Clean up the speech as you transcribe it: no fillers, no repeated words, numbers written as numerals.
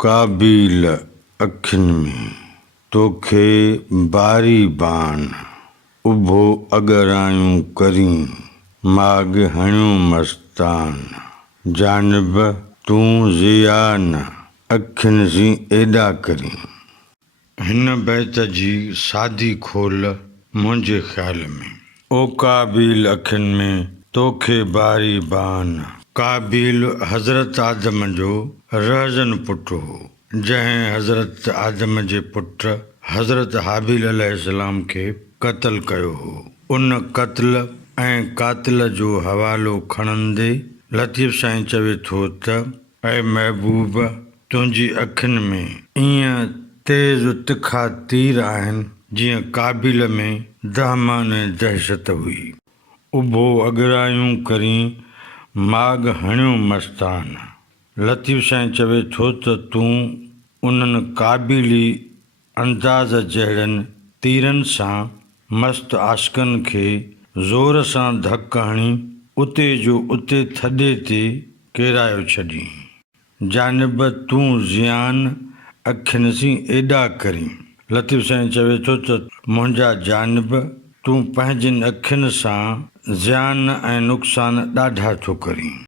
काबिल अखियुनि में तोखे बारी बान उभो अगरायूं करीं माग हणियूं मस्तान जानिब तूं ज़िया न अखियुनि जी एॾा करीं। हिन बैत जी सादी खोल मुंहिंजे ख़्याल में। ओ काबिल अखियुनि में तोखे बारी बान। काबिल हज़रत आदम जो रहज़न पुटु हो, जंहिं हज़रत आदम जे पुट हज़रत हाबिल अलैहिस्सलाम खे क़त्ल कयो हो। उन क़त्ल ऐं क़ातिल जो हवालो खणंदे लतीफ़ साईं चवे थो त ऐ महबूब तुंहिंजी अखियुनि में ईअं तेज़ तिखा तीर आहिनि जीअं काबिल में दहमान ऐं दहशत हुई। उभो अगरायूं करीं माग हणियूं मस्तान। लतीफ़ साईं चवे थो त तूं उन्हनि काबिली अंदाज़ जहिड़नि तीरनि सां मस्त आशिक़नि खे ज़ोर सां धक हणी उते जो उते थॾे ते किरायो छॾीं। जानिब तूं ज़ियान अखियुनि जी एॾा करीं। लतीफ़ साईं चवे थो त मुंहिंजा जानिब तूं पंहिंजनि अखियुनि सां ज़ियान ऐं नुक़सान ॾाढा थो करीं।